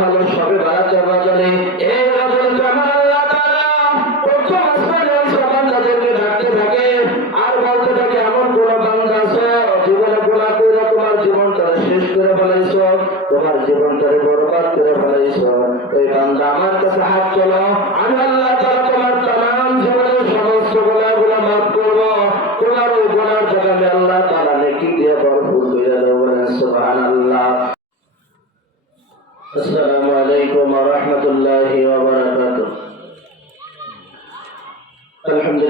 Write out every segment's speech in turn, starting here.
হলো সবে বারাতের রজনী। এই রজনীতে আমার আল্লাহ তাআলা প্রথম আসমানের সব বান্দাদেরকে ডাকতে থাকে আর বলতে থাকে, এমন কোন বান্দা আছে জীবনে গুনাহ করে তোমার জীবনটা শেষ করে ফেলাইছো, তোমার জীবনটা বরবাদ করে ফেলাইছো, ওই বান্দা আমার কাছে হাত তোলো, আমি আল্লাহ তাআলা তোমার तमाम জীবনের সমস্ত গুনাহগুলো মাফ করব, তোমার ওই গুনার জায়গা আমি আল্লাহ তাআলা নেকি দিয়ে ভরপুর করে দেব। সুবহানাল্লাহ। السلام عليكم ورحمة الله وبركاته. الحمد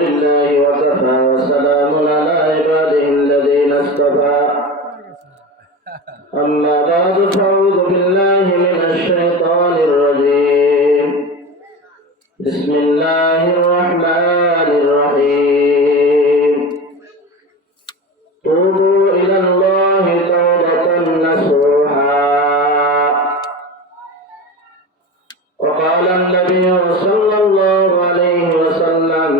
لله وكفى وسلام على عباده الذين اصطفى. أما بعد فأعوذ بالله من الشيطان الرجيم. بسم الله الرحمن الرحيم. توبوا إلى الله توبة نصوحا. وقال النبي صلى الله عليه وسلم: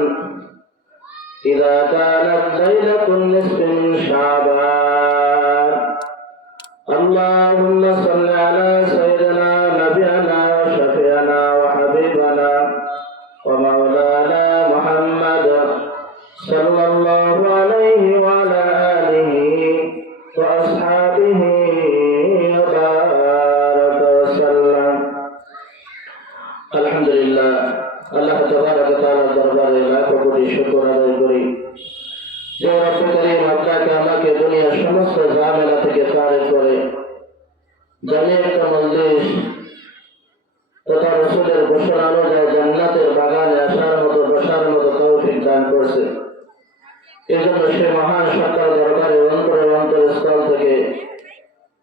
إذا كانت ليلة النصف من شعبان اللهم صل على سيدنا نبينا وشفيعنا وحبيبنا ومولانا محمد صلى الله عليه وعلى آله وأصحابه وبارك وسلم. الحمد لله. আল্লাহ তাবারক ওয়া তাআলার দরবারে লাখ কোটি শুকর আদায় করি যে রব্বুল করিম আপনাকে আমাকে দুনিয়ার সমস্ত ঝামেলা থেকে ফারেক করে জান্নাতের মজলিস তথা রাসূলের ঘোষণা অনুযায়ী জান্নাতের বাগানে আসার মতো বসার মতো তৌফিক দান করছে। এজন্য সে মহান সত্তার দরবারে অন্তরস্থল থেকে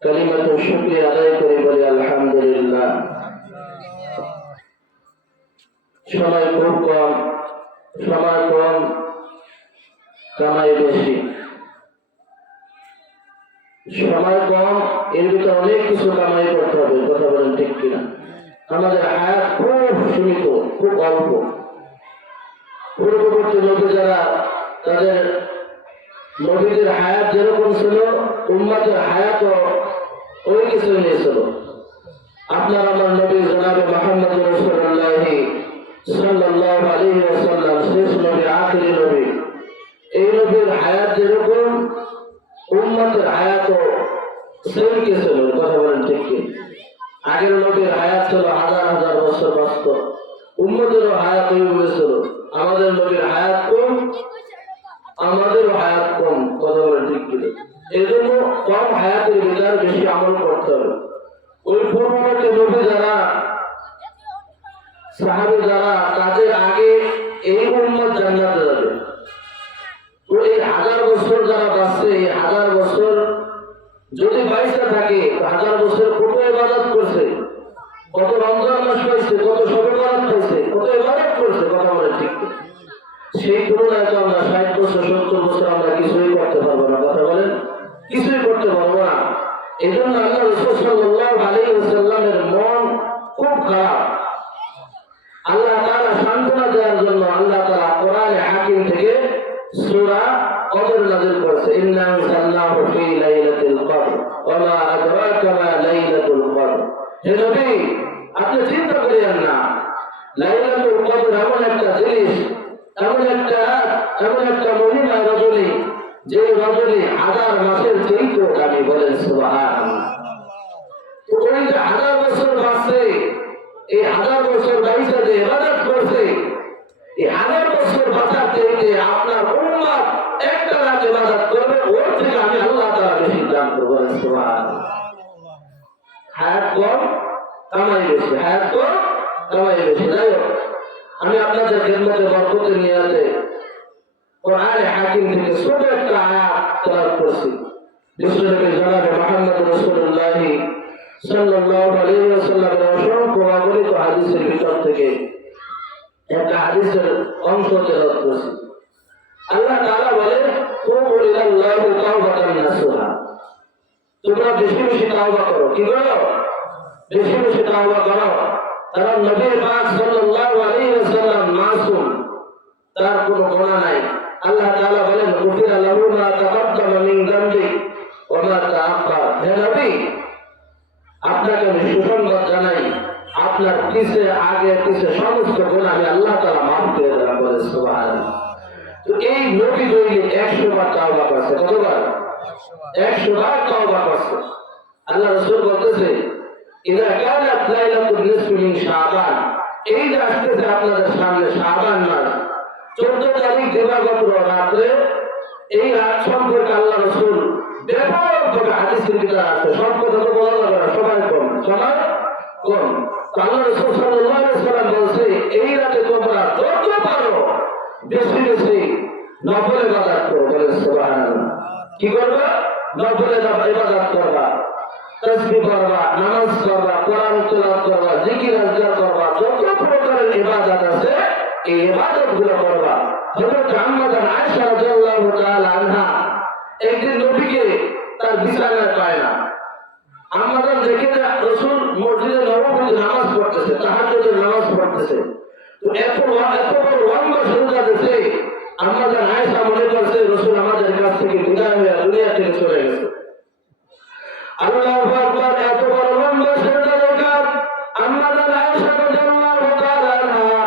কালিমাতুল শুকরিয়া আদায় করি, বলি আলহামদুলিল্লাহ। সময় খুব কম, সময় কম, কামাই বেশি। সময় কম, এর ভিতরে অনেক কিছু কামাই করতে হবে, কথা বলেন ঠিক কিনা? আমাদের হায়াত খুব সীমিত, খুব অল্প। পূর্ববর্তী নবী যারা, তাদের নবীদের হায়াত যেরকম ছিল, উম্মতের হায়াতও ওই কিছু নিয়েছিল। আপনার আমার নবী জনাবে মুহাম্মদ রাসূলুল্লাহ সাল্লাল্লাহু আলাইহি ওয়াসাল্লাম শেষ নবী, আখিরি নবী। এই নবীর হায়াত যেরকম, উম্মতের হায়াতও সেম ছিল, কথা বলেন ঠিক কি? আগের নবীর হায়াত ছিল হাজার হাজার বছর বাঁচত, উম্মতেরও হায়াত ওইভাবে ছিল। আমাদের নবীর হায়াত কম, আমাদেরও হায়াত কম, কথা বলেন ঠিক কি? এই জন্য কম হায়াতের ভিতরে বেশি আমল করতে হবে। ওই পূর্ববর্তী নবী যারা, সাহাবী যারা, তাদের আগে এই উম্মত জান্নাতে যাবে। তো এই হাজার বছর যারা বাঁচছে, এই হাজার বছর যদি বাইশে থাকে, হাজার বছর কত ইবাদত করছে, কত রমজান মাস পাইছে, কত শবে বরাত পাইছে, কত ইবাদত করছে, কথা বলে ঠিক। সেই তুলনায় তো আমরা 60 বছর 70 বছর আমরা কিছুই করতে পারবো না, কথা বলেন, কিছুই করতে পারবো না। এই জন্য আল্লাহ রাসূল সাল্লাল্লাহু আলাইহি ওয়াসাল্লামের মন খুব খারাপ। আল্লাহ তাআলা সান্ত্বনা দেওয়ার জন্য আল্লাহ তাআলা কোরআনে হাকিম থেকে সূরা কদর নাযিল করেছে। ইন্না আনজালনাহু ফি লাইলাতিল কদর ওয়া মা আদরাকা মা লাইলাতুল কদর। হে নবী, আপনি চিন্তা করেন না, লাইলাতুল কদর এমন একটা জিনিস, এমন একটা মহিমা রজনী, যে রজনী হাজার মাসের চেয়েও দামি, বলেন সুবহানাল্লাহ। তো ওই যে হাজার বছর বাঁচছে, এই হাজার বছর বাইশে যে ইবাদত করছে, এই হাজার বছর বাঁচার চাইতে আপনার উম্মত একটা রাত ইবাদত করবে, ওর থেকে আমি আল্লাহ তাআলা বেশি দান করব, বলেন সুবহানাল্লাহ। হায়াত কম, কামাই বেশি, হায়াত কম, কামাই বেশি। যাই হোক, আমি আপনাদের খেদমতে বরকতে নিয়ে আসে কোরআনে হাকিম থেকে ছোট একটা আয়াত তেলাওয়াত করছি। বিশ্বনবী জনাবে মুহাম্মদ রাসূলুল্লাহ সাল্লাল্লাহু আলাইহি ওয়াসাল্লামের অসংখ্য অগণিত হাদিসের ভিতর থেকে একটা হাদিসের অংশ তেলাওয়াত করছি। আল্লাহ তাআলা বলে, তুবু ইলাল্লাহি তাওবাতান নাসুহা। তোমরা বেশি বেশি তাওবা করো। কি করো? বেশি বেশি তাওবা করো। কারণ নবী পাক সাল্লাল্লাহু আলাইহি ওয়াসাল্লাম মাসুম, তার কোনো গুনাহ নাই। আল্লাহ তাআলা বলেন, গুফিরা লাহু মা তাকাদ্দামা মিন যামবি ওয়া মা তাআক্খার। হে নবী, আপনাকে আমি সুসংবাদ জানাই, আপনার পিছে আগে পিছে সমস্ত গুণ আমি আল্লাহ তাআলা মাফ করে দেওয়া বলে সুবহানাল্লাহ। তো এই নবী দৈনিক 100 বার তাওবা করছে। কতবার? 100 বার তাওবা করছে। আল্লাহ রাসূল বলতেছে ইদা কানাত লাইলাতুন নিসফি মিন শাবান, এই যে আসতেছে আপনাদের সামনে শাবান মাস 14 তারিখ দিবাগত রাত্রে, এই রাত সম্পর্কে আল্লাহ রাসূল ব্যাপকভাবে হাদিসের ভিতরে আছে। সব কথা তো বলা যাবে না, সময় কম। আল্লাহ রাসূল সাল্লাল্লাহু আলাইহি ওয়াসাল্লাম বলছে এই রাতে তোমরা যত পারো বেশি বেশি নফল ইবাদত করো। বলে সুবহানাল্লাহ। কি করবা? নফল ইবাদত করবা, তাসবিহ করবা, নামাজ করবা, কোরআন তেলাওয়াত করবা, জিকির আজকার করবা, যত প্রকারের ইবাদত আছে এই ইবাদতগুলো করবা। হযরত আম্মা আয়েশা রাদিয়াল্লাহু তাআলা আনহা একদিন নবীকে তার বিছানায় পায় না। আমাদের দেখে যে রাসূল মসজিদে নববীতে নামাজ পড়তেছে, তাহাজ্জুদের নামাজ পড়তেছে। তো এত বড় লম্বা সুজা দিতে আমাদের আয়েশা মনে করছে রাসূল আমাদের কাছ থেকে বিদায় হয়ে দুনিয়া থেকে চলে গেছে। আল্লাহু আকবার। এত বড় লম্বা সুজা দেখা আমাদের আয়েশা রাদিয়াল্লাহু তাআলা আনহা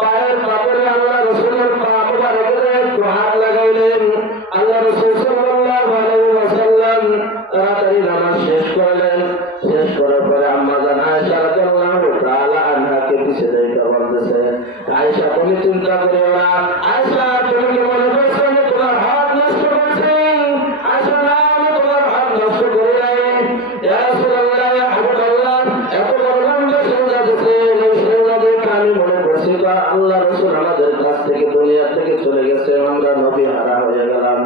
পায়ের পাপড়ে আল্লাহ রাসূলের পা মুবারকে একটু হাত লাগাইলেন। আল্লাহ রাসূল সাল্লাল্লাহু আলাইহি ওয়াসাল্লাম তাড়াতাড়ি নামাজ শেষ করলেন। শেষ করার পরে আম্মা জান আয়েশা রাদিয়াল্লাহু তাআলা আনহাকে পিছে যাইতে বলতেছে, আয়েশা তুমি চিন্তা করিও না, আয়েশা তুমি কি মনে করছো আমি তোমার হাত নষ্ট করছি? আয়েশা না, আমি তোমার হাত নষ্ট করি নাই। ইয়া রাসূলুল্লাহ, ইয়া হাবিবাল্লাহ, এত বড় লম্বা সুজা দিছে, এই সুজা দেখে আমি মনে করছি আল্লাহ রাসূল আমাদের কাছ থেকে দুনিয়া থেকে চলে গেছে, আমরা নবী হারা হয়ে গেলাম।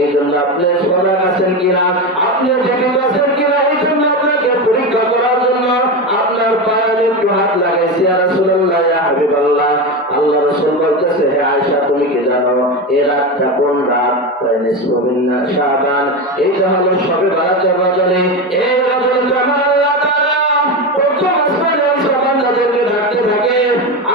এই জন্য আপনি সজাগ আছেন কিনা, আপনি ঠিকই আছেন কিনা, এই জন্য আপনাকে পরীক্ষা করার জন্য আপনার পায়ে আমি একটু হাত লাগাইছি। ইয়া রাসূলুল্লাহ, ইয়া হাবিবাল্লাহ। আল্লাহ রাসূল বলতেছে, হে আয়েশা তুমি কি জানো এই রাতটা কোন রাত? নিসফু মিন শাবান, এইটা হলো শবে বারাতের রজনী। এই রজনীতে আমার আল্লাহ তাআলা প্রথম আসমানে সব বান্দাদেরকে ডাকতে থাকে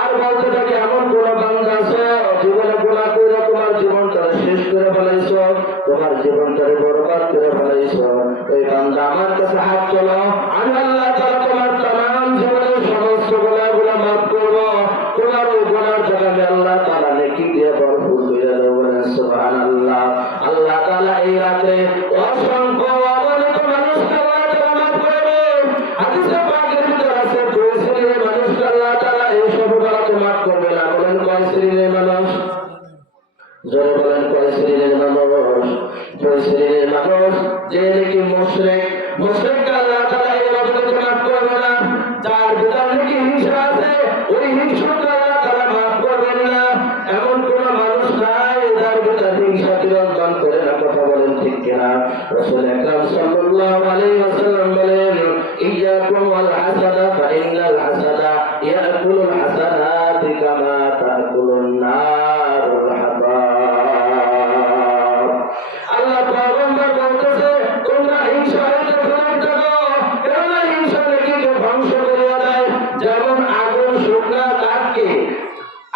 আর বলতে থাকে এমন কোন বান্দা আছে জীবনে গুনাহ করে তোমার জীবনটা শেষ করে ফেলাইছো, তোমার জীবনটাকে বরবাদ করে ফেলাইছো, ওই বান্দা আমার কাছে হাত তোলো, আমি আল্লাহ তাআলা তোমার तमाम জীবনের সমস্ত গুনাহগুলো maaf করব। তোমার ওই গুনার জায়গা আমি আল্লাহ তাআলা নেকি দিয়ে ভরপুর করে দেব। সুবহানাল্লাহ। আল্লাহ তাআলা এই রাতে অসংখ্য অগণিত মানুষকে আল্লাহ তাআলা maaf করবে। হাদিসে পাকের ভিতরে আছে দুই শ্রেণীর মানুষকে আল্লাহ তাআলা এই সব বারাতে maaf করবে না। বলেন কয় শ্রেণীর মানুষ? জোরে বলেন কয় শ্রেণীর মানুষ? দুই শ্রেণীর মানুষ, যে নাকি মুশরিক আল্লাহ তাআলা এই বারাতে maaf করবে না। যার ভিতরে নাকি হিংসা আছে ওই হিংসাকে আল্লাহ তাআলা maaf করবেন না। এমন কোন মানুষ নাই যার ভিতরে হিংসা বিরাজমান করে না। কথা বলেন ঠিক কিনা? রাসূল আকরাম সাল্লাল্লাহু আলাইহি ওয়াসাল্লাম বলেন, ইয়াকুম ওয়াল হাসাদা ফাইন্নাল হাসাদা ইয়াকুলুল হাসানাতি কামা তাকুলুন নারুল হাতাব। আল্লাহ পয়গম্বর বলতেছে তোমরা হিংসা হইতে দূরে থাকো, কেননা হিংসা নেকিকে ধ্বংস করিয়া দেয়। যেমন আগুন শুকনা কাঠকে,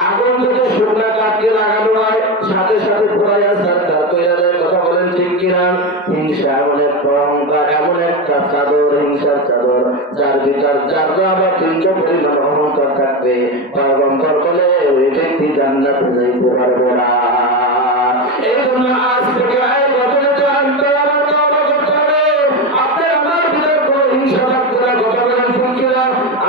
আগুন যদি শুকনা কাঠকে লাগানো হয় সাথে সাথে পুরাইয়া ছারখার কইরা দেয়। কথা বলেন ঠিক কিনা? হিংসা এমন একটা অহংকার, এমন একটা চাদর, হিংসার চাদর, যার ভিতর যারা আবার তিনটা পরিমাণ অহংকার থাকবে পয়গম্বর বলে ওই ব্যক্তি জান্নাতে যাইতে পারবে না। এই জন্য আজ থেকে এই বদলে আনতে আমার তওবা করতে হবে। আপনি আমার ভিতরে কোনো হিংসা থাকবে না। কথা বলেন ঠিক কিনা?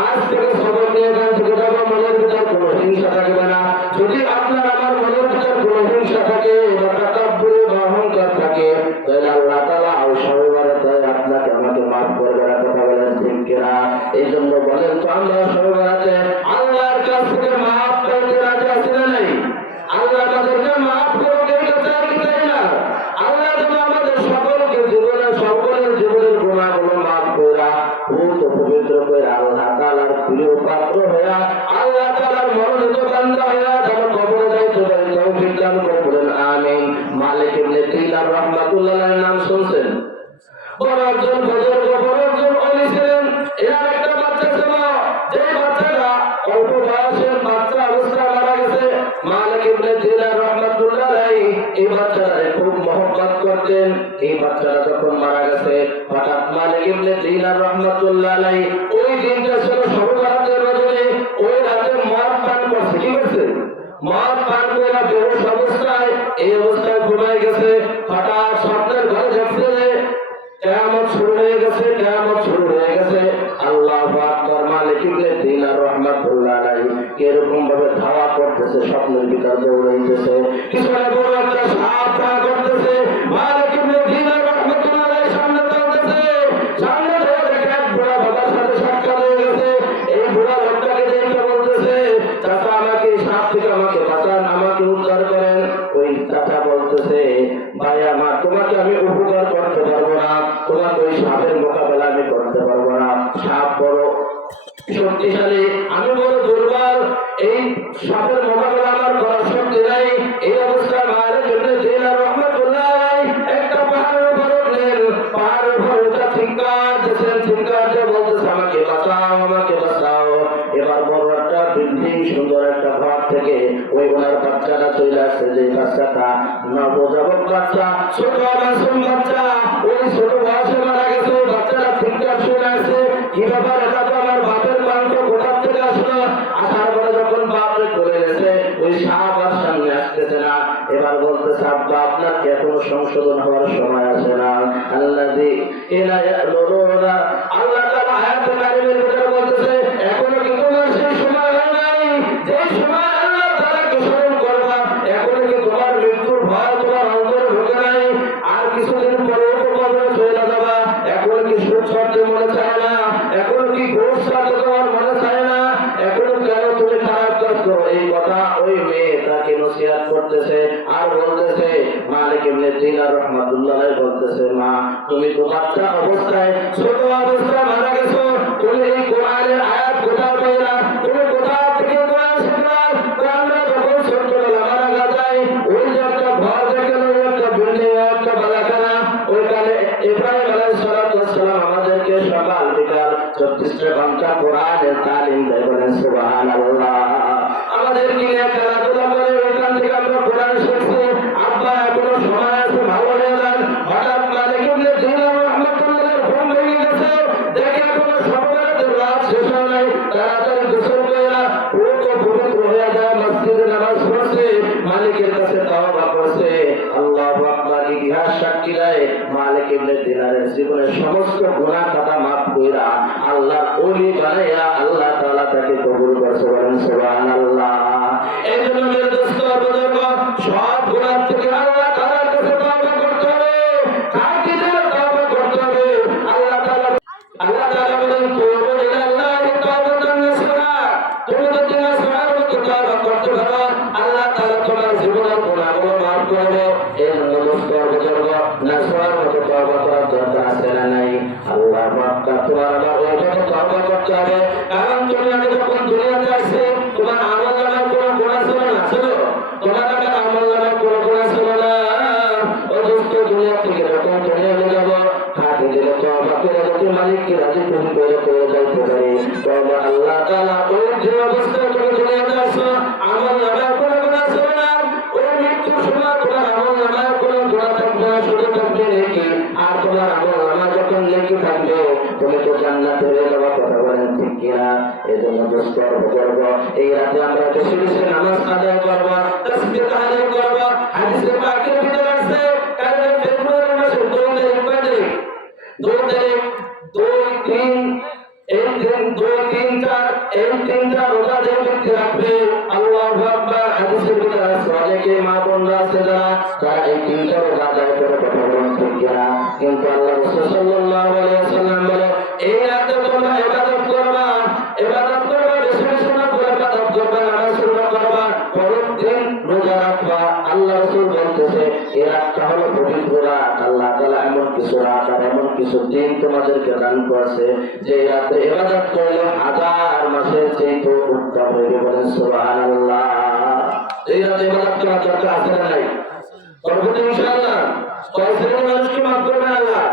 আজ থেকে সবক নিয়ে গান থেকে যাবো, মনের ভিতর কোনো হিংসা থাকবে না। যদি আপনার আমার মনের ভিতর কোনো হিংসা থাকে বা তাকাব্বুর বা অহংকার থাকে তাহলে আল্লাহ তাআলা শবে বারাতে আপনাকে আমাকে maaf করবে না। কথা বলেন ঠিক কিনা? এই জন্য বলেন তো আমরা শবে বারাতে আল্লাহর কাছ থেকে maaf পেতে রাজি আছি না নাই? আল্লাহ আমাদেরকে maaf করুক, এটা চাই কি চাই না? আল্লাহ যেন আমাদের সকলের জীবনের গুনাহগুলো maaf কইরা পূত পবিত্র কইরা আল্লাহ তাআলার প্রিয় পাত্র হইয়া আল্লাহ তাআলার মনোনীত বান্দা হইয়া যেন কবরে যাইতে পারি তৌফিক দান করুন। আমিন। মালিক ইবনে দিনার রাহমাতুল্লাহ আলাইহির নাম শুনছেন? বড় একজন বুজুর্গ, বড় একজন ওলি ছিলেন। এর একটা বাচ্চা ছিল, যে বাচ্চাটা অল্প বয়সের বাচ্চা অবস্থায় মারা গেছে। মালিক ইবনে দিনার রাহমাতুল্লাহ আলাইহি এই বাচ্চাটাকে খুব মহব্বত করতেন। এই বাচ্চাটা যখন মারা গেছে হঠাৎ মালিক ইবনে দিনার রাহমাতুল্লাহ আলাইহি ওই দিনটা ছিল সর্বরাতের রজনী, ওই রাতে মদ পান করছে। কি করছে? মদ পান করে বেহুশ অবস্থায়, এই অবস্থায় ঘুমায় গেছে। হঠাৎ স্বপ্নের ঘরে দেখছে যে কিয়ামত শুরু হয়ে গেছে, কিয়ামত শুরু হয়ে গেছে। আল্লাহু আকবার। মালিক ইবনে দিনার রাহমাতুল্লাহ আলাইহি এরকম ভাবে ধাওয়া করতেছে, স্বপ্নের ভিতর দৌড়াইতেছে। কিছুটা বড় একটা সাপ ধাওয়া করতেছে। মালিক ইবনে দিনার রাহমাতুল্লাহ আলাইহি সামনে চলতেছে। সামনে ধরে দেখে এক বুড়া বাবার সাথে সাক্ষাৎ হয়ে গেছে। এই বুড়া লোকটাকে দেখে বলতেছে, চাচা আমাকে এই সাপ থেকে আমাকে বাঁচান, আমাকে উদ্ধার করেন। ওই চাচা বলতেছে, ভাই আমার, তোমাকে আমি উপকার করতে পারবো না, তোমাকে ওই সাপের মোকাবেলা আমি করতে পারবো না। সাপ বড় শক্তিশালী, আমি বড় দুর্বল, এই সাপের মোকাবেলা আমার করার শক্তি নাই। এই অবস্থায় মায়ের জন্য দিনার রাহমাতুল্লাহ আলাইহি একটা পাহাড়ের উপর উঠলেন। পাহাড়ের উপর উঠে চিৎকার দিচ্ছেন, চিৎকার দিয়ে বলতেছে, আমাকে বাঁচাও, আমাকে বাঁচাও। এবার বড় একটা বিল্ডিং, সুন্দর একটা ঘর থেকে ওই ওনার বাচ্চাটা চলে আসছে। যে বাচ্চাটা নবজাতক বাচ্চা, ছোট মাসুম বাচ্চা, ওই ছোট বয়সে মারা গেছে। ওই বাচ্চাটা চিৎকার শুনে আসছে, কি ব্যাপার, এটা তো আমার বাপের কণ্ঠ, কোথার থেকে আসলো? আসার পরে যখন বাপরে করে গেছে, ওই সাপ আর সামনে আসতেছে না। এবার বলতেছে, আব্বা আপনার কি এখনো সংশোধন হওয়ার সময় আসে না? আল্লাযী ইলা ইয়ালুরুনা, আল্লাহ তাআলা আয়াতে কারিমের ভিতরে বলতেছে, এখনো কি তোমার সেই সময় হয় নাই যে সময় আল্লাহ তাআলাকে স্মরণ করবা? এখনো কি তোমার মৃত্যুর ভয় তোমার অন্তরে ঢোকে নাই? আর কিছুদিন পরে তো কবরে চলে যাবা। এখনো কি সুদ ছাড়তে মনে চায় না? এখনো কি ঘুষ ছাড়তে তোমার মনে চায় না? এখনো কেন তুমি খারাপ কাজ করো? এই কথা ওই মেয়ে তাকে নসিহত করতেছে আর বলতেছে। মালিক ইবনে দিনার রাহমাতুল্লাহ আলাইহি বলতেছে, মা তুমি তো বাচ্চা অবস্থায়, ছোট অবস্থায় মারা গেছো, তুমি এই কোরআনের আয়াত কোথাও পেলা? তুমি কোথা থেকে কোরআন শিখলা? কোরআনটা যখন ছোটবেলা মারা যায়, ওই যে একটা ঘর দেখেন, ওই একটা বিল্ডিং, একটা বালাখানা, ওইখানে ইব্রাহিম আলাইহিস সালাতু ওয়াস সালাম আমাদেরকে সকাল বিকাল 24টা ঘন্টা কোরআনের তালিম দেয়। বলেন সুবহানাল্লাহ। আমাদের কি খেলাধুলা করে, ওইখান থেকে আমরা কোরআন শিখছি। আব্বা এখনো সময় আছে, ভালো হয়ে যান। হঠাৎ মালিক ইবনে দিনার রাহমাতুল্লাহ আলাইহি ঘুম ভেঙে গেছে, দেখে এখনো সকালের রাত শেষ হয় নাই। তাড়াতাড়ি গোসল করে পুরো পবিত্র হয়ে যায়, মসজিদে নামাজ পড়ছে, মালিকের কাছে তাওবা করছে। আল্লাহু আকবার। ইতিহাস সাক্ষী দেয়, মালিক ইবনে দিনারের জীবনের সমস্ত গুনাহ খাতা মাফ কইরা আল্লাহর ওলি বানাইয়া আল্লাহ তাআলা তাকে কবুল করছে। বলেন সুবহানাল্লাহ। এই জন্য মেরে দোস্ত বুজুর্গ, সব গুনাহ থেকে আল্লাহ তাআলার কাছে তওবা করতে হবে, খাঁটি দিলে তওবা করতে হবে। আল্লাহ তাআলা বলেন, তুবু ইলাল্লাহি তাওবাতান নাসুহা। তুমি যদি নাসুহার মতো তওবা করতে পারো, আল্লাহ তাআলা তোমার জীবনের গুনাহগুলো মাফ করবে। এই জন্য দোস্ত বুজুর্গ, নাসুহার মতো তওবা করার দরকার আছে না নাই? আল্লাহু আকবার। তোমার আমার ওইভাবে তওবা করতে হবে, কারণ তুমি আমি যখন দুনিয়াতে আসছি, তোমার আমলনামায় কোনো গুনাহ ছিল না? ছিল? তোমার আমার আমলনামায় কোনো গুনাহ ছিল না? ও দোস্ত, দুনিয়া থেকে যখন দুনিয়াতে যাব, খাঁটি দিলে তওবা করে যদি মালিককে রাজি খুশি করে যাইতে পারি, তবে আল্লাহ তাআলা ওই যে অবস্থায় তুমি দুনিয়াতে আসছো, আমলনামায় কোনো গুনাহ ছিল না, ওই মৃত্যুর সময় তোমার আমলনামায় কোনো গুনাহ থাকবে না, শুধু থাকবে নেকি। আর তোমার আমলনামায় যখন নেকি থাকবে, তুমি তো জান্নাতে হয়ে যাওয়ার কথা বলেন, ঠিক কিনা? এজন্য দোস্ত করব, এই রাতে আমরা বেশি বেশি নামাজ আদায় করব, তাসবিহ তাহলিল করব। হাদিসে পাকের ভিতরে আছে, কারণ ফেব্রুয়ারি মাসের 2 তারিখ, 2 তারিখ, 2 তারিখ, 2, 3, এই দিন 2, 3, 4, এই 3টা রোজা যে ব্যক্তি রাখবে, আল্লাহু আকবার। হাদিসের ভিতরে আছে, অনেকে মা বোনরা আছে তারা এই 3টা রোজা আদায় করে কথা বলেন, ঠিক কিনা? কিন্তু আল্লাহ রাসূল সাল্লাল্লাহু আলাইহি ওয়াসাল্লাম বলে, এই রাতে তোমরা ইবাদত করবা, বেশি বেশি ইবাদত করবা, নামাজ করবা, পরের দিন রোজা রাখবা। আল্লাহ রাসূল বলতেছে, এই রাতটা হলো পবিত্র রাত। আল্লাহ তাআলা এমন কিছু রাত আর এমন কিছু দিন তোমাদেরকে দান করেছে, যে রাতে ইবাদত করলে 1000 মাসের চেয়ে উত্তম হইবে। বলেন সুবহানাল্লাহ। এই রাতে ইবাদত করার দরকার আছে না নাই? করবো তো ইনশাআল্লাহ। কয় শ্রেণীর মানুষকে মাফ করবে আল্লাহ?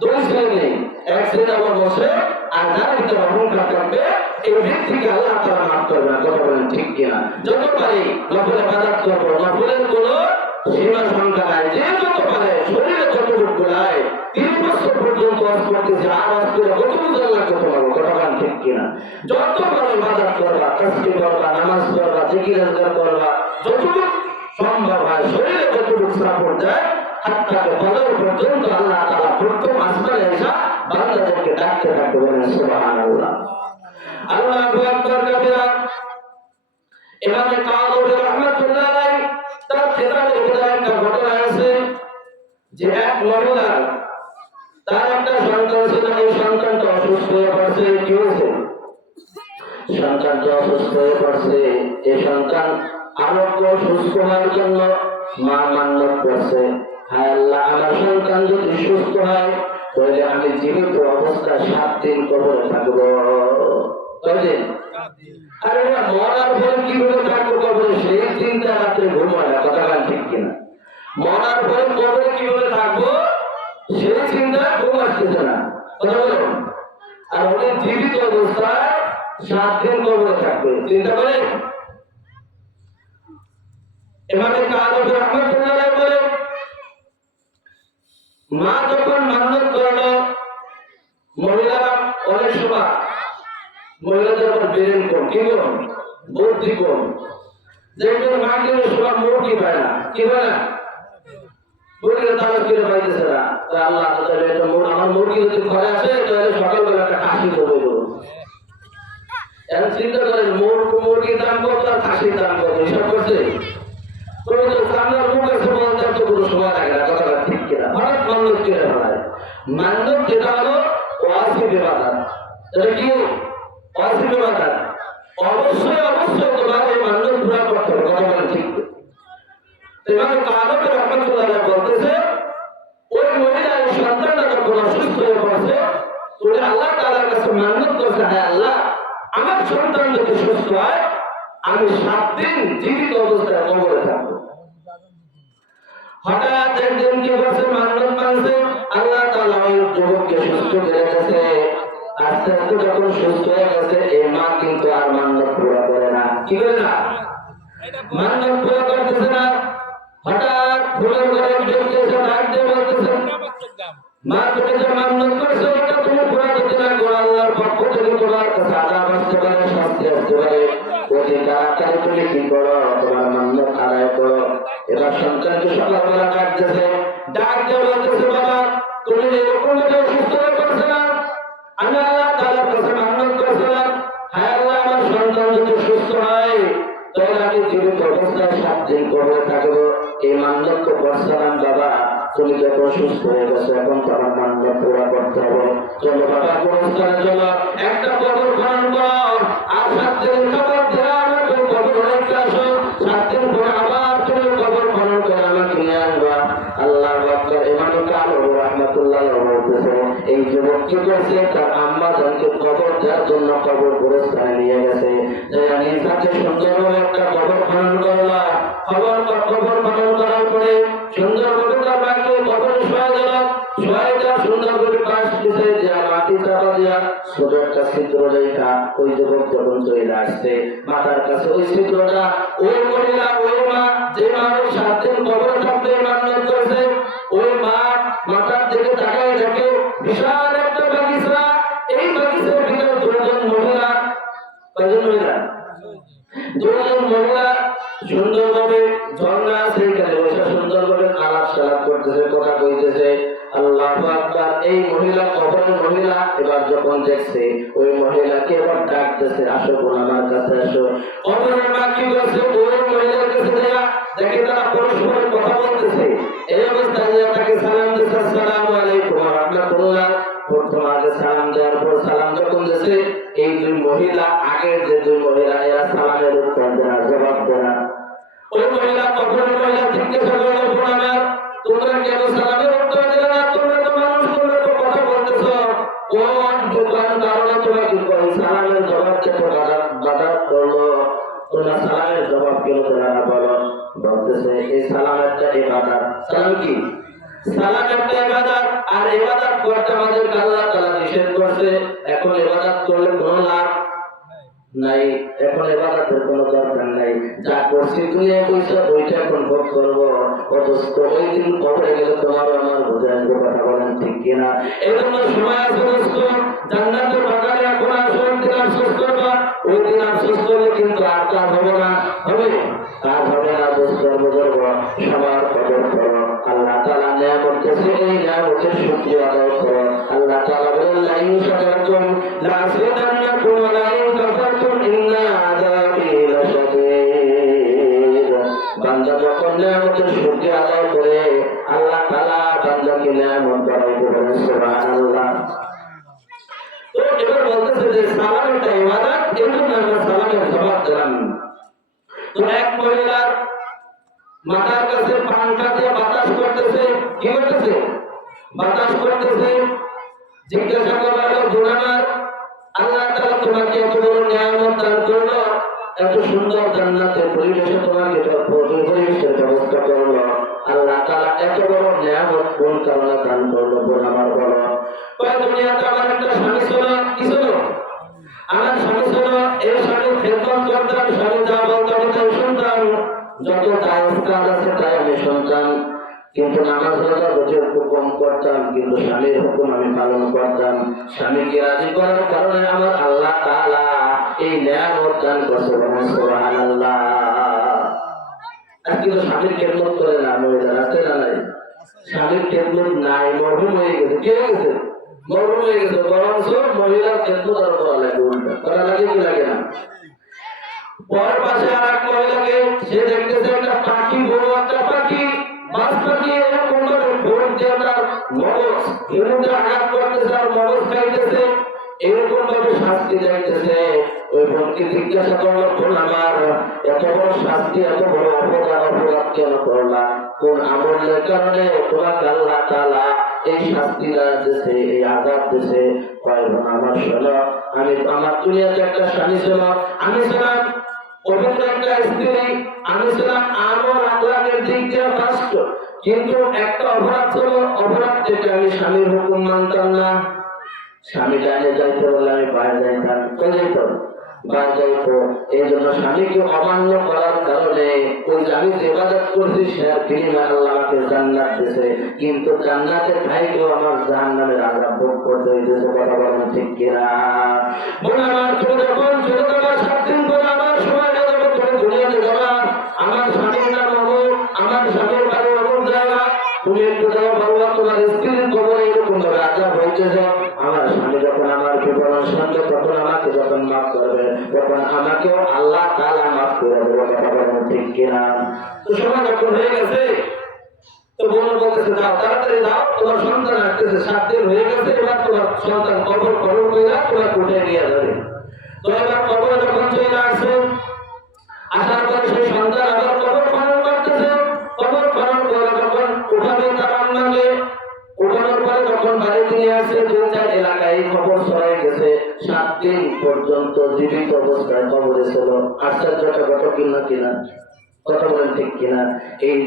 2 শ্রেণী। এক শ্রেণী আবার বসে, আর যার ভিতরে অহংকার থাকবে, এই ব্যক্তিকে আল্লাহ তাআলা মাফ করবে না। কথা বলেন, ঠিক কিনা? যত পারি নফল ইবাদত করবো, নফলের কোনো সীমা সংখ্যা নাই, যে যত পারে শরীরে যতটুকু গোলায় 3 বছর পর্যন্ত ওয়াজ করতেছে, আর ওয়াজ করে কতটুকু জানলা কত পারবো, কথা বলেন ঠিক কিনা? যত পারো ইবাদত করবা, তাসবিহ করবা, নামাজ পড়বা, জিকির আজকার করবা, যতটুকু সম্ভব হয় শরীরে যতটুকু সাপোর্ট দেয়, হাত্তা কদর পর্যন্ত আল্লাহ তাআলা প্রথম আসমানে এসে বান্দাদেরকে ডাকতে থাকতে বলেন সুবহানাল্লাহ। আল্লাহু আকবার কবিরা। ইমামে কাযবী রাহমাতুল্লাহ আলাইহি তার কিতাবের ভিতরে একটা ঘটনা আছে যে এক মহিলা, তার একটা সন্তান ছিল, এই সন্তানটা অসুস্থ হয়ে পড়ছে। কি হয়েছে? সন্তানটা অসুস্থ হয়ে পড়ছে। এই সন্তান আরোগ্য সুস্থ হওয়ার জন্য মা মান্যত করছে, হায় আল্লাহ, আমার সন্তান যদি সুস্থ হয় তাহলে আমি জীবিত অবস্থায় 7 দিন কবরে থাকবো। কয়দিন? আরে না, মরার পরে কিভাবে থাকবো কবরে, সেই চিন্তা রাত্রে ঘুম হয় না, কথা বলেন ঠিক কিনা? মরার পরে কবরে কিভাবে থাকবো সেই চিন্তা ঘুম আসতেছে না, কথা বলেন। আর উনি জীবিত অবস্থায় 7 দিন কবরে থাকবে, চিন্তা করেন। এভাবে কাযবী রাহমাতুল্লাহ আলাইহি বলে, মা যখন মান্যত করলো, মহিলারা অনেক সময় মহিলাদের উপর বেরেন কম, কি কম, বুদ্ধি কম। যেমন মাগরিবের সময় মুরগি পায় না, কি পায় না, মুরগির তারা কিনে পাইতেছে না। আল্লাহ আমার মুরগি যদি ঘরে আসে তাহলে সকালবেলা একটা খাসি করবে। এখন চিন্তা করেন, মুরগির দাম কত আর খাসির দাম কত, হিসাব করছে? মান্যত যেটা হলো ওয়াজিব ইবাদত, এটা কি ওয়াজিব ইবাদত, অবশ্যই অবশ্যই তোমার এই মান্যত পুরা করতে হবে, কথা বলেন ঠিক? এভাবে কাযবী রাহমাতুল্লাহ আলাইহি বলতেছে, ওই মহিলার সন্তানটা যখন অসুস্থ হয়ে পড়ছে, উনি আল্লাহ তাআলার কাছে মান্যত করছে, হায় আল্লাহ, আমার সন্তান যদি সুস্থ হয় আমি 7 দিন জীবিত অবস্থায় কবরে থাকবো। হঠাৎ একদিন কি বলছে, মান্যত মানছে, আল্লাহ তাআলা ওই যুবককে সুস্থ করে গেছে। আস্তে আস্তে যখন সুস্থ হয়ে গেছে, এই মা কিন্তু আর মান্যত পুরা করে না, কি করে না, মান্যত পুরা করতেছে না। হঠাৎ ভুলের ঘরে ঢুকতেছে, ডাক দিয়ে বলতেছে, মা তুমি যে মান্যত করছো এটা তুমি পুরা করতে না করো, আল্লাহর পক্ষ থেকে তোমার কাছে আযাব আসতে পারে, শাস্তি আসতে পারে, অতি তাড়াতাড়ি তুমি কি করো, তোমার মান্যত আদায় করো। এবার সন্তানকে সকালবেলা ডাকতেছে, ডাক দিয়ে বলতেছে, বাবা তুমি এরকম ভাবে সুস্থ হয়ে পড়ছো না, আমি আল্লাহ তাআলার কাছে মান্যত করছিলাম, হায় আল্লাহ, আমার সন্তান যদি সুস্থ হয় তাহলে আমি জীবিত অবস্থায় 7 দিন কবরে থাকবো। এই মান্যত তো করছিলাম বাবা, তুমি যখন সুস্থ হয়ে গেছো এখন তো আমার মান্যত পুরা করতে হবে। চলো বাবা, কবরস্থানে চলো, একটা কবর খনন করো, আর 7 দিন কবর দিয়ে আমাকে কবর রেখে আসো, 7 দিন পরে আবার তুমি কবর খনন করে আমাকে নিয়ে আসবা। আল্লাহু আকবার। ইমাম কাযবী রাহমাতুল্লাহ আলাইহি বলতেছে, এই যুবক কি করছে, তার আম্মা জানকে কবর দেওয়ার জন্য কবর কবরস্থানে নিয়ে গেছে, যে তাকে সুন্দরভাবে একটা কবর খনন করলো। কবর খনন করার পরে সুন্দরভাবে তার মাকে কবরে শোয়া গেল, শোয়া দেওয়া সুন্দরভাবে পাশ দিতে দেওয়া, মাটি চাপা দেওয়া, ছোট একটা ছিদ্র রেখা। ওই যুবক যখন চলে আসছে মাথার কাছে ওই ছিদ্রটা, ওই মহিলা, ওই মা, যে মানুষ 7 দিন কবরে থাকতে মান্যত করেছে, ওই মা মাথার দিকে তাকায় দেখে বিশাল একটা বাগিচা। এই বাগিচার ভিতরে 2 জন মহিলা, কয়জন মহিলা, 2 জন মহিলা সুন্দরভাবে ঝর্ণা আছে, সুন্দরভাবে আলাপ সালাপ করতেছে, কথা কইতেছে। আল্লাহু আকবার। এই মহিলা কবরের মহিলা এবার যখন দেখছে ওই মহিলাকে এবার ডাকতেছে, আসো বোন আমার কাছে আসো। কবরের মা কি বলছে, ওই মহিলার কাছে দেয়া দেখে তারা পরস্পর কথা বলতেছে। এই অবস্থায় তাকে সালাম দিচ্ছে, আসসালামু আলাইকুম ওয়া রাহমাতুল্লাহ। প্রথম আগে সালাম দেওয়ার পর সালাম যখন দিয়েছে, এই 2 মহিলা, আগের যে 2 মহিলা, এরা সালামের উত্তর দেয় না, জবাব দেয় না। ওই মহিলা কবরের মহিলা জিজ্ঞাসা করলো, বোন আমার, তোমরা কেন সালামের উত্তর দিলে না? তোমরা তো মানুষ, তোমরা তো কথা বলতেছো, কোন দোকান কারণে তোমাকে সালামের জবাব দিতে বাধা করলো? তোমরা সালামের জবাব কেন দেনা না বলো? বলতেছে এই সালাম একটা ইবাদত। সালাম কি? সালাম একটা ইবাদত, আর ইবাদত করতে আমাদের আল্লাহ তাআলা নিষেধ করছে। এখন ইবাদত করলে কোনো লাভ নাই, এখন ইবাদতের কোনো দরকার নাই, যা করছি দুনিয়ায় পয়সা ওইটা এখন ভোগ করবো, অথচ ওই দিন কবরে গেলে তোমার আমার বোঝা আসবে। কথা বলেন ঠিক কিনা? এই জন্য সময় আছে দোস্ত, জান্নাতের বাগানে এখন আসবেন, দিন আফসোস করবা, ওই দিন আফসোস করলে কিন্তু আর কাজ হবে না, হবে কাজ হবে না দোস্ত। বুঝবো সবার কদর করো, আল্লাহ তাআলা নিয়ামত দিয়েছে, এই নিয়ামতের শুকরিয়া আদায় করো। আল্লাহ তাআলা বলেন লাইন শাকারতুম লাযিদান্নাকুম ওয়া লাইন কাফারতুম ইন্না আযাবি লাশাদীদ। বান্দা যখন নিয়ামতের শুকরিয়া আদায় করে আল্লাহ তাআলা বান্দাকে নিয়ামত বাড়াই দেবেন। সুবহানাল্লাহ। তো এবার বলতেছে যে সালাম একটা ইবাদত, এই জন্য আমরা সালামের জবাব দিলাম। তো এক মহিলার মাথার কাছে পাংখা দিয়ে বাতাস করতেছে, কি করতেছে? বাতাস করতেছে। জিজ্ঞাসা করা হলো, গুনাহগার, আল্লাহ তাআলা তোমাকে এত বড় নিয়ামত দান করলো, এত সুন্দর জান্নাতের পরিবেশে তোমাকে পরিবেশের ব্যবস্থা করলো, আল্লাহ তাআলা এত বড় নিয়ামত কোন কারণে দান করলো? গুনাহগার বলো। কয় দুনিয়াতে আমার একটা স্বামী ছিল, কি ছিল? আমার স্বামী ছিল, এই স্বামীর খেদমত করতাম, স্বামী যা বলতাম তাই শুনতাম, যত জায়েজ কাজ আছে তাই আমি শুনতাম, কিন্তু নামাজ রোজা রোজের হুকুম করতাম, কিন্তু স্বামীর হুকুম আমি পালন করতাম। স্বামীকে রাজি করার কারণে আমার আল্লাহ তাআলা এই নিয়ামত দান করছে। সুবহানাল্লাহ। আর কিন্তু স্বামীর খেদমত করে না, মহিলারা আছে না নাই? স্বামীর খেদমত নাই, মরহুম হয়ে গেছে। কে হয়ে গেছে? মরহুম হয়ে গেছে। বরঞ্চ মহিলার খেদমত আরো করা লাগে, উল্টা করা লাগে, কি লাগে না? পরের পাশে আর এক মহিলাকে সে দেখতেছে একটা পাখি, বড় একটা পাখি, মাছ পাখি, এরকম ভাবে ভোর দিয়ে তার মগজ এরকম আঘাত করতেছে আর মগজ খাইতেছে, এরকম ভাবে শাস্তি চাইতেছে। ওই বোনকে জিজ্ঞাসা করলো, কোন আমার এত বড় শাস্তি, এত বড় অপরাধ কেন করলা? কোন আমলের কারণে তোমাকে আল্লাহ তাআলা এই শাস্তি দিয়েছে, এই আযাব দিয়েছে? কয় বোন আমার শোনো, আমি আমার দুনিয়াতে একটা স্বামী ছিল, আমি ছিলাম পবিত্র একটা স্ত্রী, আমি ছিলাম আমল আখলাকের দিক দিয়ে ফার্স্ট, কিন্তু একটা অপরাধ ছিল, অপরাধ থেকে আমি স্বামীর হুকুম মানতাম না। স্বামী ডাইনে যাইতে বললে আমি বাইরে যাইতাম, কোন যাইতো? বাইরে যাইতো। এই জন্য স্বামীকে অমান্য করার কারণে ওই যে আমি যে ইবাদত করছি সেটার বিনিময়ে আল্লাহ আমাকে জান্নাত দিয়েছে, কিন্তু জান্নাতের ভাইকেও আমার জাহান্নামের আযাব ভোগ করতে হইতেছে। কথা বলেন ঠিক কিনা? বলে আমার তুমি যখন চলে যাবা, 7 দিন পরে আমার সময় হয়ে যাবে, তুমি দুনিয়াতে যাবা, আমার স্বামীর নাম অমুক, আমার স্বামীর বাড়ি অমুক জায়গা, তুমি একটু যাও, বলবা তোমার স্ত্রীর কবরে এরকম ভাবে আযাব হইতেছে। আমার স্বামী যখন আমার বিবরণ শুনবে, তখন আমাকে যখন মাফ করবে, তখন আমাকেও আল্লাহ তাআলা মাফ করে দেবে। কথা বলেন ঠিক কিনা? তো সময় যখন হয়ে গেছে, তো বোন বলতেছে যাও, তাড়াতাড়ি যাও, তোমার সন্তান আসতেছে, 7 দিন হয়ে গেছে, এবার তোমার সন্তান কবর কইরা তোমার কোঠে নিয়ে যাবে। তো এবার কবরে যখন চলে আসছে, আসার পরে সেই সন্তান আবার কবর খনন করতেছে, কবর খনন করে যখন উঠাবে তার আম্মাকে, উঠানোর পরে যখন বাড়িতে নিয়ে আসে, 2-4 এলাকায় খবর ছড়াই গেছে, 7 দিন পর্যন্ত জীবিত অবস্থায় কবরে ছিল। আশ্চর্যটা ঘটনা কিনা? কথা বলেন ঠিক কিনা? এই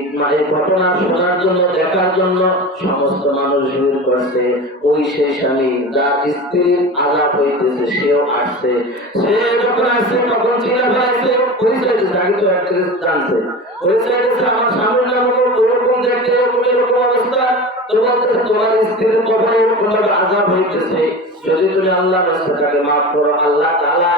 ঘটনা শোনার জন্য, দেখার জন্য সমস্ত মানুষ ভিড় করছে। ওই সেই স্বামী যার স্ত্রীর আযাব হইতেছে সেও আসছে। সে যখন আসছে তখন চিনা ফেলাইছে, পরিচয় দিচ্ছে, আগে তো একটা জানছে, পরিচয় দিচ্ছে আমার স্বামীর নাম ওরকম দেখতে, এরকম অবস্থা। তো বলতেছে তোমার স্ত্রীর কবরে এরকম আযাব হইতেছে, যদি তুমি আল্লাহর রাস্তাটাকে মাফ করো, আল্লাহ তাআলা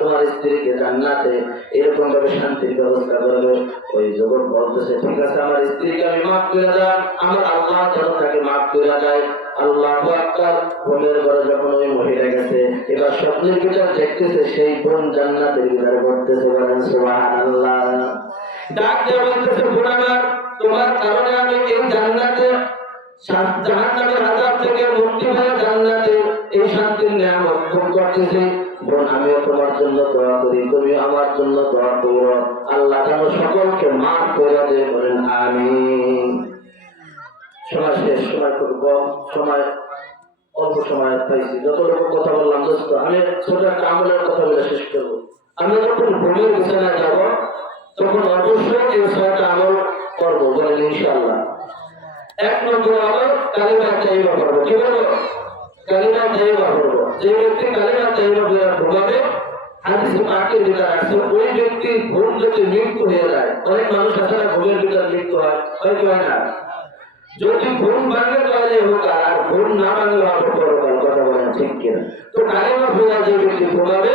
তোমার স্ত্রীকে জান্নাতে এরকম ভাবে শান্তির ব্যবস্থা করবে। ওই যুবক বলতেছে ঠিক আছে, আমার স্ত্রীকে আমি মাফ করে দেন, আমার আল্লাহ যেন তাকে মাফ করে দেয়। আল্লাহু আকবার। বোনের ঘরে যখন ওই মহিলা গেছে, এবার স্বপ্নের ভিতর দেখতেছে সেই বোন জান্নাতের ভিতরে পড়তেছে। বলেন সুবহানাল্লাহ। ডাক দিয়ে বলতেছে, গুনাহগার, তোমার কারণে আমি এই জান্নাতে জাহান্নামের আযাব থেকে মুক্তি হয়ে জান্নাতে এই শান্তির নিয়ামত ভোগ করতেছি। বোন আমিও তোমার জন্য দোয়া করি, তুমি আমার জন্য দোয়া করো, আল্লাহ যেন সকলকে মাফ করে দেয়। বলেন আমিন। সময় শেষ, সময় খুব কম, সময় অল্প সময় পাইছি, যতটুকু কথা বললাম দোস্ত, আমি ছোট একটা আমলের কথা বলে শেষ করবো। আমি যখন ঘুমের বিছানায় যাব তখন অবশ্যই এই 6টা আমল করবো। বলেন ইনশাআল্লাহ। 1 নম্বর আমল কালিমা তাইয়্যিবা করবো। কি বলবো? কালিমা তাইয়্যিবা করবো। যে ব্যক্তি কালিমা তাইয়্যিবা বলে ঘুমাবে, হাদিসে পাকের ভিতরে আছে ওই ব্যক্তি ঘুম যদি মৃত্যু হয়ে যায়, অনেক মানুষ আছে না ঘুমের ভিতরে মৃত্যু হয়, কি হয় না? যদি ঘুম ভাঙে তাহলে হোক, আর ঘুম না ভাঙলে হবে পরকাল, কথা বলেন ঠিক কিনা? তো কালেমা পড়া যে ব্যক্তি ঘুমাবে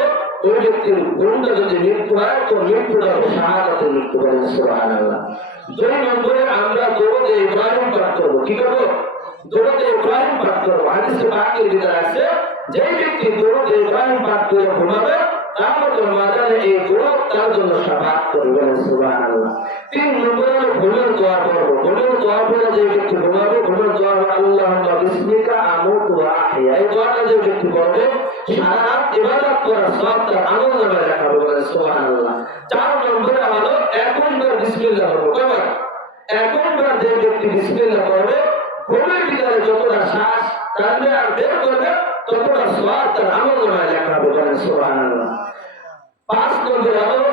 ওই ব্যক্তির ঘুমটা যদি মৃত্যু হয় তো মৃত্যুটা হবে শাহাদাতের মৃত্যু, বলেন সুবহানাল্লাহ। 2 নম্বরে আমরা দরুদে ইব্রাহিম পাঠ করবো। কি করবো? দরুদে ইব্রাহিম পাঠ করবো। হাদিসে পাকের ভিতরে আছে যে ব্যক্তি দরুদে ইব্রাহিম পাঠ করে ঘুমাবে কিয়ামতের ময়দানে এই দরুদ তার জন্য শাফাআত করবে, সুবহানাল্লাহ। 3 নম্বরে হলো ঘুমের দোয়া করবো। ঘুমের দোয়া পড়ে যে ব্যক্তি ঘুমাবে, ঘুমের দোয়া হলো আল্লাহুম্মা বিসমিকা আমুতু ওয়া আহইয়া। এই দোয়াটা যে ব্যক্তি পড়বে সারা রাত ইবাদত করার সওয়াব তার আমলনামায় লেখা হবে, সুবহানাল্লাহ। 4 নম্বরে হলো 51 বার বিসমিল্লাহ পড়বো। কয়বার? 51 বার যে ব্যক্তি বিসমিল্লাহ পড়বে ঘুমের ভিতরে যতটা শ্বাস টানবে আর বের করবে ততটা সওয়াব তার আমলনামায় লেখা হবে, সুবহানাল্লাহ। 5 নম্বরে হলো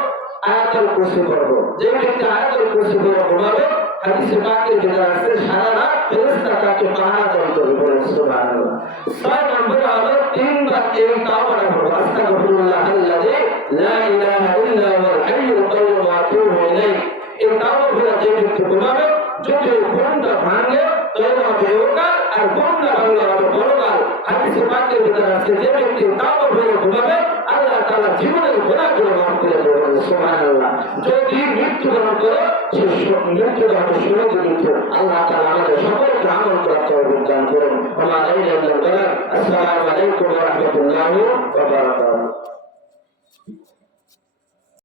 আয়াতুল কুরসি পড়বো। যে ব্যক্তি আয়াতুল কুরসি পড়ে ঘুমাবে হাদিসে পাকের ভিতরে আছে সারা রাত ফেরেশতা তাকে পাহারা দান করবে, সুবহানাল্লাহ। 6 নম্বরে হলো 3 বার এই তাওবাটা পড়বো, আস্তাগফিরুল্লাহাল্লাযী লা ইলাহা ইল্লা হুয়াল হাইয়ুল কাইয়্যুম ওয়া আতুবু ইলাইহি। এই তাওবা পড়ে যে ব্যক্তি ঘুমাবে যদি ঘুমটা ভাঙে তাহলে হবে ইহকাল, আর ঘুম না ভাঙলে হবে পরকাল। হাদিসে পাকের ভিতরে আছে যে ব্যক্তি তাওবা পড়ে ঘুমাবে আল্লাহ তাআলা জীবনের গুনাহগুলো মাফ করে দেবেন, সুবহানাল্লাহ। যদি মৃত্যুবরণ করে সে মৃত্যুটা হবে শহীদ মৃত্যু। আল্লাহ তাআলা আমাদের সকলকে আমল করার তৌফিক দান করুন। আসসালামু আলাইকুম ওয়া রাহমাতুল্লাহি ওয়া বারাকাতুহু।